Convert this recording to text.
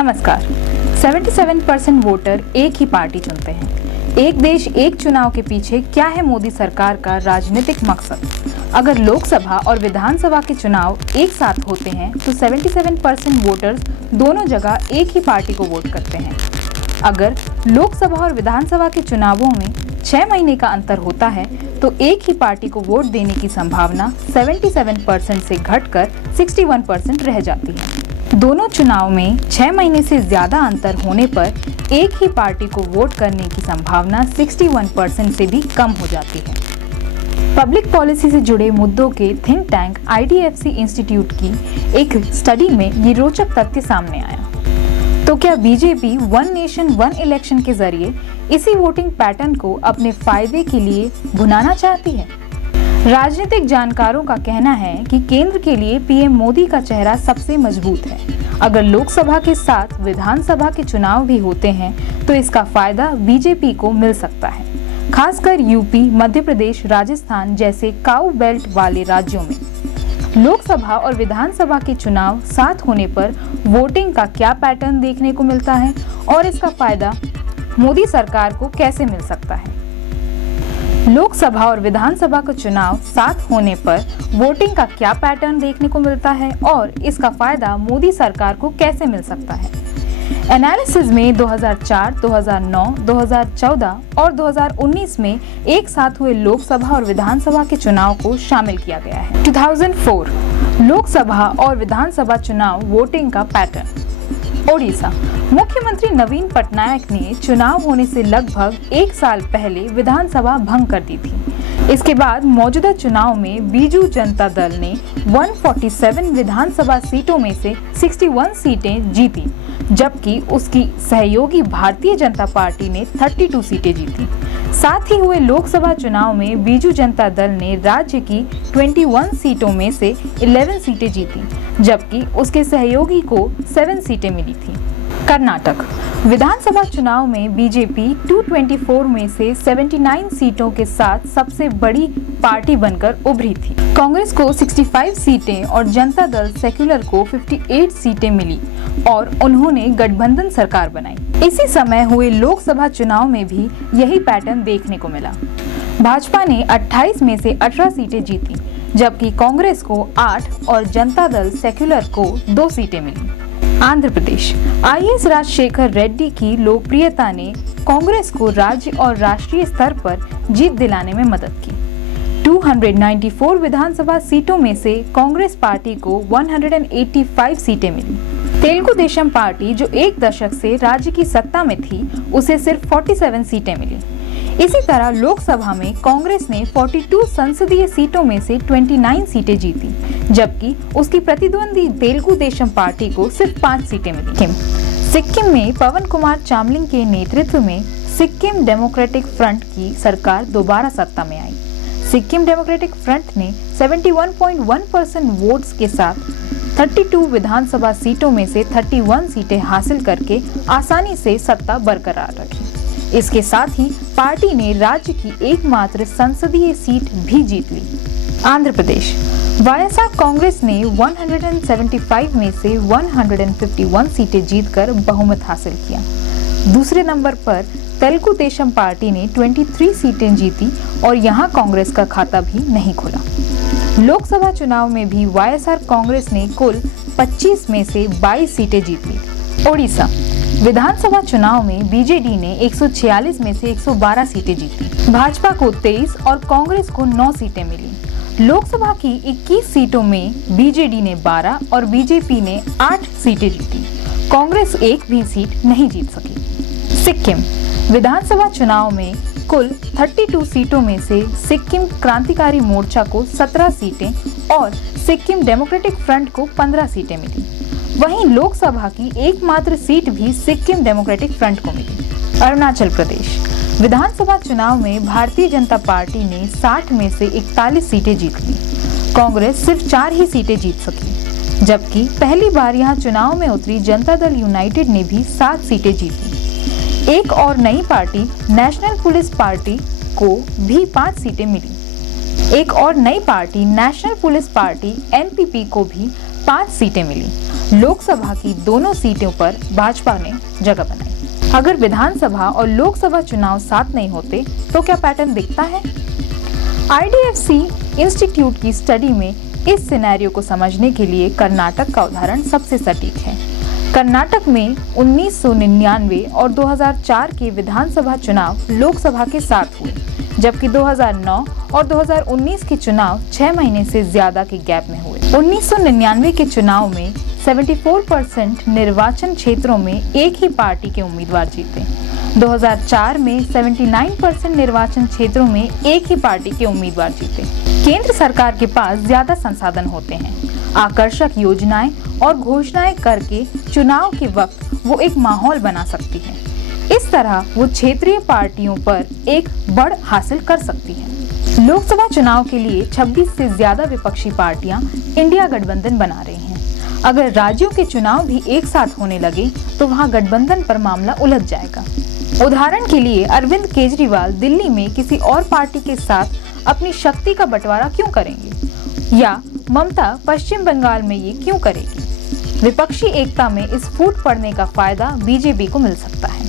नमस्कार। 77% वोटर एक ही पार्टी चुनते हैं। एक देश एक चुनाव के पीछे क्या है मोदी सरकार का राजनीतिक मकसद? अगर लोकसभा और विधानसभा के चुनाव एक साथ होते हैं तो 77% वोटर्स दोनों जगह एक ही पार्टी को वोट करते हैं। अगर लोकसभा और विधानसभा के चुनावों में 6 महीने का अंतर होता है तो एक ही पार्टी को वोट देने की संभावना 77% से घटकर 61% रह जाती है। दोनों चुनाव में 6 महीने से ज्यादा अंतर होने पर एक ही पार्टी को वोट करने की संभावना 61% से भी कम हो जाती है। पब्लिक पॉलिसी से जुड़े मुद्दों के थिंक टैंक IDFC इंस्टीट्यूट की एक स्टडी में ये रोचक तथ्य सामने आया। तो क्या BJP one nation one election के जरिए इसी वोटिंग पैटर्न को अपने फायदे के लिए भुनाना चाहती है? राजनीतिक जानकारों का कहना है कि केंद्र के लिए पीएम मोदी का चेहरा सबसे मजबूत है। अगर लोकसभा के साथ विधानसभा के चुनाव भी होते हैं तो इसका फायदा बीजेपी को मिल सकता है, खासकर यूपी, मध्य प्रदेश, राजस्थान जैसे काऊ बेल्ट वाले राज्यों में। लोकसभा और विधानसभा के चुनाव साथ होने पर वोटिंग का क्या पैटर्न देखने को मिलता है और इसका फायदा मोदी सरकार को कैसे मिल सकता है? लोकसभा और विधानसभा का चुनाव साथ होने पर वोटिंग का क्या पैटर्न देखने को मिलता है और इसका फायदा मोदी सरकार को कैसे मिल सकता है? एनालिसिस में 2004, 2009, 2014 और 2019 में एक साथ हुए लोकसभा और विधानसभा के चुनाव को शामिल किया गया है। 2004 लोकसभा और विधानसभा चुनाव वोटिंग का पैटर्न। ओडिशा मुख्यमंत्री नवीन पटनायक ने चुनाव होने से लगभग 1 साल पहले विधानसभा भंग कर दी थी। इसके बाद मौजूदा चुनाव में बीजू जनता दल ने 147 विधानसभा सीटों में से 61 सीटें जीती, जबकि उसकी सहयोगी भारतीय जनता पार्टी ने 32 सीटें जीती। साथ ही हुए लोकसभा चुनाव में बीजू जनता दल ने राज्य की 21 सीटों में से 11 सीटें जीती, जबकि उसके सहयोगी को 7 सीटें मिली थी। कर्नाटक विधानसभा चुनाव में बीजेपी 224 में से 79 सीटों के साथ सबसे बड़ी पार्टी बनकर उभरी थी। कांग्रेस को 65 सीटें और जनता दल सेक्युलर को 58 सीटें मिली और उन्होंने गठबंधन सरकार बनाई। इसी समय हुए लोकसभा चुनाव में भी यही पैटर्न देखने को मिला। भाजपा ने 28 में से 18 सीटें जीती, जबकि कांग्रेस को 8 और जनता दल सेक्युलर को 2 सीटें मिली। आंध्र प्रदेश IAS राजशेखर रेड्डी की लोकप्रियता ने कांग्रेस को राज्य और राष्ट्रीय स्तर पर जीत दिलाने में मदद की। 294 विधानसभा सीटों में से कांग्रेस पार्टी को 185 सीटें मिली। तेलुगु देशम पार्टी जो एक दशक से राज्य की सत्ता में थी, उसे सिर्फ 47 सीटें मिली। इसी तरह लोकसभा में कांग्रेस ने 42 संसदीय सीटों में से 29 सीटें जीती, जबकि उसकी प्रतिद्वंदी तेलुगु देशम पार्टी को सिर्फ 5 सीटें मिली। सिक्किम में पवन कुमार चामलिंग के नेतृत्व में सिक्किम डेमोक्रेटिक फ्रंट की सरकार दोबारा सत्ता में आई। सिक्किम डेमोक्रेटिक फ्रंट ने 71.1% वोट्स के साथ 32 विधानसभा सीटों में से 31 सीटें हासिल करके आसानी से सत्ता बरकरार रखी। इसके साथ ही पार्टी ने राज्य की एकमात्र संसदीय सीट भी जीत ली। आंध्र प्रदेश वायएसआर कांग्रेस ने 175 में से 151 सीटें जीतकर बहुमत हासिल किया। दूसरे नंबर पर तेलुगु देशम पार्टी ने 23 सीटें जीती और यहां कांग्रेस का खाता भी नहीं खुला। लोकसभा चुनाव में भी वायएसआर कांग्रेस ने कुल 25 में से 22 सीटें जीत ली। ओडिशा विधानसभा चुनाव में बीजेडी ने 146 में से 112 सीटें जीती। भाजपा को 23 और कांग्रेस को 9 सीटें मिली। लोकसभा की 21 सीटों में बीजेडी ने 12 और बीजेपी ने 8 सीटें जीती। कांग्रेस एक भी सीट नहीं जीत सकी। सिक्किम विधानसभा चुनाव में कुल 32 सीटों में से सिक्किम क्रांतिकारी मोर्चा को 17 सीटें और सिक्किम डेमोक्रेटिक फ्रंट को 15 सीटें मिली। वहीं लोकसभा की एकमात्र सीट भी सिक्किम डेमोक्रेटिक फ्रंट को मिली। अरुणाचल प्रदेश विधानसभा चुनाव में भारतीय जनता पार्टी ने 60 में से 41 सीटें जीत ली। कांग्रेस सिर्फ 4 ही सीटें जीत सकी, जबकि पहली बार यहां चुनाव में उतरी जनता दल यूनाइटेड ने भी 7 सीटें जीती। एक और नई पार्टी नेशनल पुलिस पार्टी को भी 5 सीटें मिली। एक और नई party national police party NPP को भी 5 सीटें मिली। लोकसभा की दोनों सीटों पर भाजपा ने जगह बनाई। अगर विधानसभा और लोकसभा चुनाव साथ नहीं होते तो क्या पैटर्न दिखता है? IDFC इंस्टीट्यूट की स्टडी में इस सिनेरियो को समझने के लिए कर्नाटक का उदाहरण सबसे सटीक है। कर्नाटक में 1999 और 2004 के विधानसभा चुनाव लोकसभा के साथ हुए, जबकि 2009 और 2019 के चुनाव 6 महीने से ज्यादा के गैप में हुए। 1999 के चुनाव में 74% निर्वाचन क्षेत्रों में एक ही पार्टी के उम्मीदवार जीते। 2004 में 79% निर्वाचन क्षेत्रों में एक ही पार्टी के उम्मीदवार जीते। केंद्र सरकार के पास ज्यादा संसाधन होते हैं, आकर्षक योजनाएं और घोषणाएं करके चुनाव के वक्त वो एक माहौल बना सकती है। इस तरह वो क्षेत्रीय पार्टियों पर एक बढ़ हासिल कर सकती है। लोकसभा चुनाव के लिए 26 से ज्यादा विपक्षी पार्टियां इंडिया गठबंधन बना रही हैं। अगर राज्यों के चुनाव भी एक साथ होने लगे तो वहां गठबंधन पर मामला उलझ जाएगा। उदाहरण के लिए अरविंद केजरीवाल दिल्ली में किसी और पार्टी के साथ अपनी शक्ति का बंटवारा क्यों करेंगे, या ममता पश्चिम बंगाल में ये क्यों करेगी? विपक्षी एकता में इस फूट पड़ने का फायदा बीजेपी को मिल सकता है।